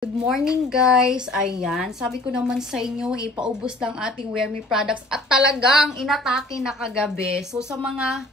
Good morning guys! Ayan, sabi ko naman sa inyo, ipaubos lang ating Wear Me products at talagang inatake na kagabi. So sa mga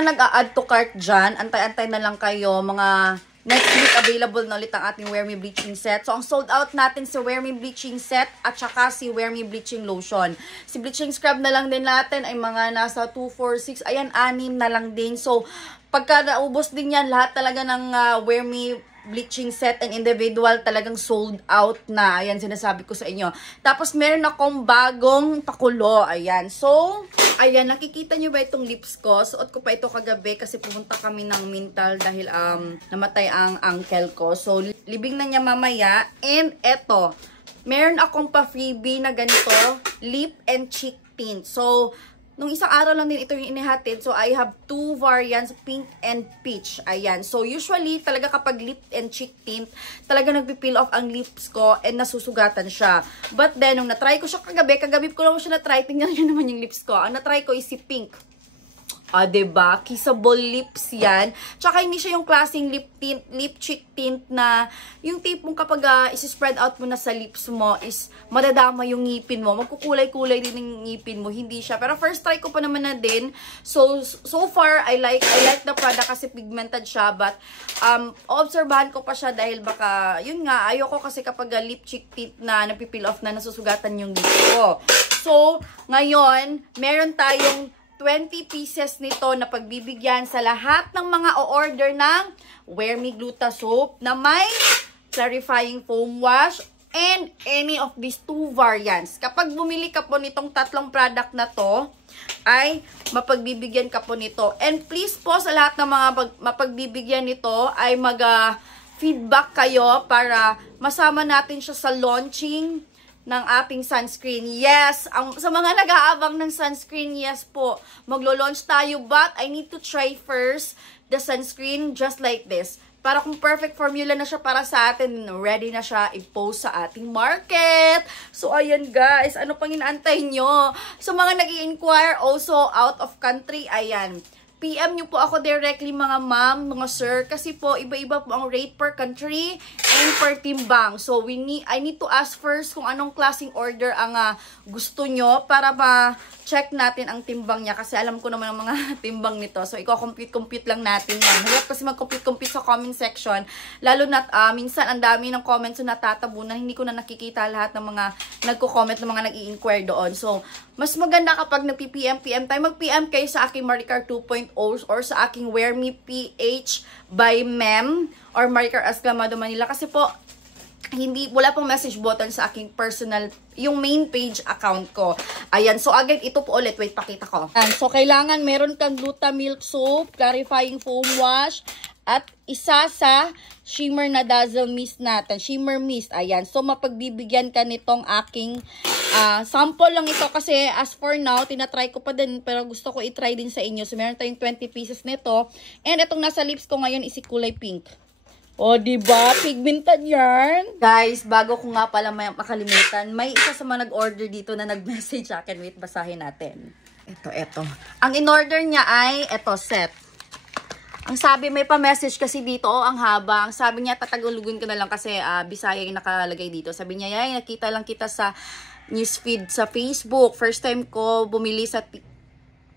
nag-a-add to cart dyan, antay-antay na lang kayo. Mga next week available na ulit ang ating Wear Me Bleaching Set. So ang sold out natin si Wear Me Bleaching Set at saka si Wear Me Bleaching Lotion. Si Bleaching Scrub na lang din natin ay mga nasa 2, 4, 6, ayan 6 na lang din. So pagka naubos din yan, lahat talaga ng Wear Me Bleaching Set and individual talagang sold out na. Ayan, sinasabi ko sa inyo. Tapos, meron akong bagong pakulo. Ayan. So, ayan, nakikita nyo ba itong lips ko? Suot ko pa ito kagabi kasi pumunta kami ng Mintal dahil namatay ang uncle ko. So, libing na niya mamaya. And, eto, meron akong pa-freebie na ganito, lip and cheek tint. So, nung isang araw lang din ito yung inihatid. So, I have 2 variants, pink and peach. Ayan. So, usually, talaga kapag lip and cheek tint, talaga nagpipeel off ang lips ko and nasusugatan siya. But then, nung natry ko siya kagabi ko lang siya natry, tingnan nyo naman yung lips ko. Ang natry ko is si pink. Diba? Kissable lips yan. Tsaka hindi siya yung klaseng lip tint, lip cheek tint na yung tipong kapag isi-spread out mo na sa lips mo is madadama yung ngipin mo. Magkukulay-kulay din yung ngipin mo. Hindi siya. Pero first try ko pa naman na din. So far, I like the product kasi pigmented siya. But, obserbahan ko pa siya dahil baka, yun nga, ayoko kasi kapag lip cheek tint na napipeel off na nasusugatan yung lips ko. So, ngayon, meron tayong 20 pieces nito na pagbibigyan sa lahat ng mga o-order ng Wear Me Gluta Soap na may clarifying foam wash and any of these 2 variants. Kapag bumili ka po nitong 3 product na to, ay mapagbibigyan ka po nito. And please po sa lahat ng mga mapagbibigyan nito ay mag-feedback kayo para masama natin siya sa launching ng ating sunscreen. Yes, sa mga nag-aabang ng sunscreen, yes po, maglo-launch tayo, but I need to try first the sunscreen just like this. Para kung perfect formula na siya para sa atin, ready na siya i-post sa ating market. So, ayan guys, ano pang inaantay nyo? So, mga nag-i-inquire also out of country, ayan. PM nyo po ako directly mga ma'am, mga sir, kasi po iba-iba po ang rate per country and per timbang. So I need to ask first kung anong klaseng order ang gusto nyo para ma-check natin ang timbang niya kasi alam ko naman ang mga timbang nito. So i-compute lang natin yan. Hirap kasi mag-compute sa comment section. Lalo na minsan ang dami ng comments na natatabunan, hindi ko na nakikita lahat ng mga nagko-comment ng mga nag-i-inquire doon. So mas maganda kapag nagpi-PM tayo, mag-PM kayo sa aking Maricar 2.0 or sa aking Wear Me PH by Mem or Maricar Esclamado Manila kasi po wala pong message button sa aking personal, yung main page account ko. Ayan, so again, ito po ulit, wait, pakita ko. Ayan, so kailangan meron kang Glutamilk Soap, clarifying foam wash, at isa sa shimmer na dazzle mist natin, shimmer mist. Ayan, so mapagbibigyan ka nitong aking sample lang ito kasi as for now, tinatry ko pa din pero gusto ko i-try din sa inyo. So meron tayong 20 pieces nito. And itong nasa lips ko ngayon is kulay pink. O, diba? Pigmented yarn. Guys, bago ko nga pala makalimutan, may isa sa mga nag-order dito na nag-message sa akin. Wait, basahin natin. Ito. Ang in-order niya ay, set. Ang sabi, may pa-message kasi dito, ang haba. Ang sabi niya, tatagulugun ko na lang kasi Bisaya yung nakalagay dito. Sabi niya, yay, nakita lang kita sa newsfeed sa Facebook. First time ko bumili sa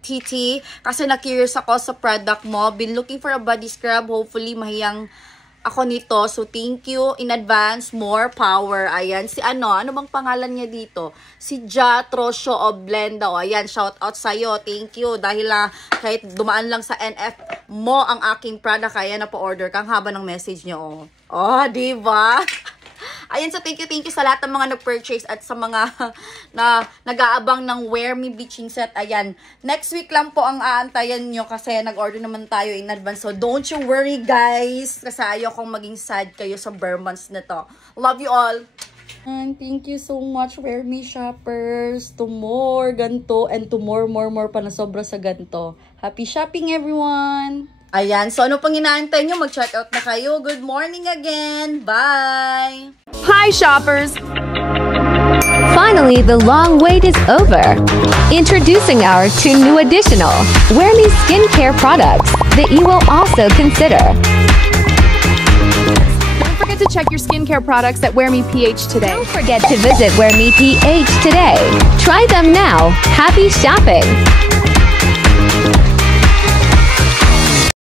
TT kasi na-curious ako sa product mo. Been looking for a body scrub. Hopefully, mahiyang ako nito. So, thank you in advance. More power. Ayan. Si ano bang pangalan niya dito? Si Jatro Show of Blenda. O, ayan. Shout out sa'yo. Thank you. Dahil kahit dumaan lang sa NF mo ang aking product, kaya na po-order kang haba ng message niyo. Oh, diba? Ayan, so thank you sa lahat ng mga nag-purchase at sa mga na nag-aabang ng Wear Me Bleaching Set. Ayan, next week lang po ang aantayan nyo kasi nag-order naman tayo in advance. So don't you worry guys, kasi ayokong maging sad kayo sa bare months na to. Love you all! And thank you so much, Wear Me shoppers. To more ganto and to more pa na sobra sa ganto. Happy shopping everyone! Ayan, so ano pang inaantay nyo? Mag-check out na kayo. Good morning again. Bye! Hi, shoppers! Finally, the long wait is over. Introducing our 2 new additional Wear Me skincare products that you will also consider. Don't forget forget to check your skincare products at Wear Me PH today. Don't forget to visit Wear Me PH today. Try them now. Happy shopping!